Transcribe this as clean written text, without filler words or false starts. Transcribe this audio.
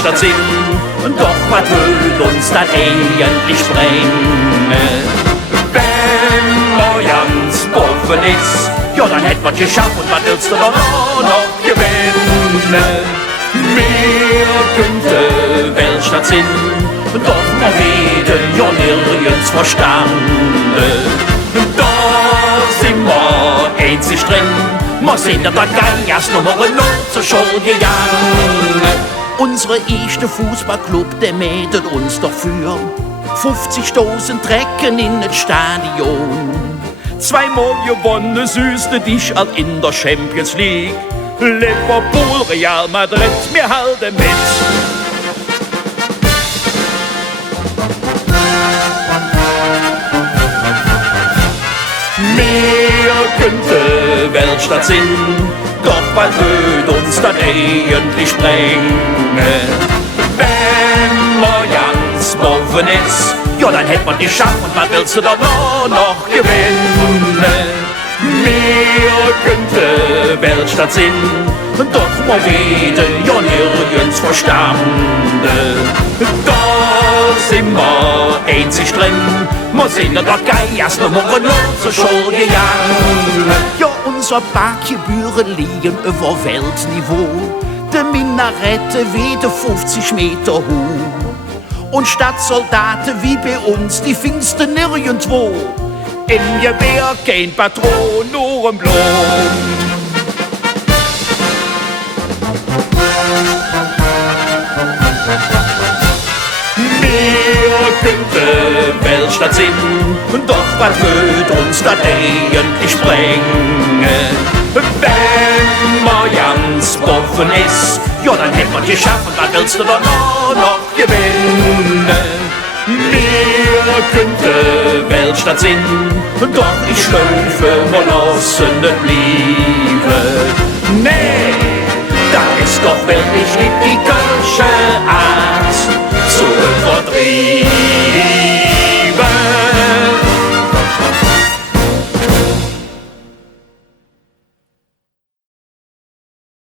Weltstadt sind. Und doch, was will uns das eigentlich bringen? Wenn wir ganz offen ist, ja, dann hätt man geschafft und was willst du doch noch gewinnen? Wir könnte Weltstadt sind, und doch wir reden ja nirgends verstanden. Da sind wir einzig drin, wir sind der Geiers Nummer 0 zur Schule gegangen. Unsere erste Fußballclub, der mädet uns doch für 50.000 Trecken in das Stadion. 2-mal gewonnen, süße dich all in der Champions League. Liverpool, Real Madrid, wir halten mit. Wir könnte Weltstadt sind, doch bald wird uns das eigentlich bringen. Wenn man ganz offen ist, ja, dann hätt man die geschafft und was willst du da noch gewinnen? Wir könnte Weltstadt sind, doch wir reden ja nirgends verstanden. Da sind wir einzig drin, wir sind der Geiers Nummer 0 zur Schule gegangen. Ja, unsere Parkgebühren liegen über Weltniveau, die Minarette wieder 50 Meter hoch. Und Stadtsoldaten wie bei uns, die findest du nirgendwo. In Gewehr kein Patron, nur ein Blumen. Wir könnte Weltstadt sind, doch was wird uns das eigentlich bringen? Wenn man ganz offen ist, ja, dann hätt man geschafft und was willst du da noch gewinnen? Wir könnte Weltstadt sind, doch ich schlöfe mal lassen nicht bleiben. Nee, da ist doch wirklich nicht die kölsche Art zu übertrieben.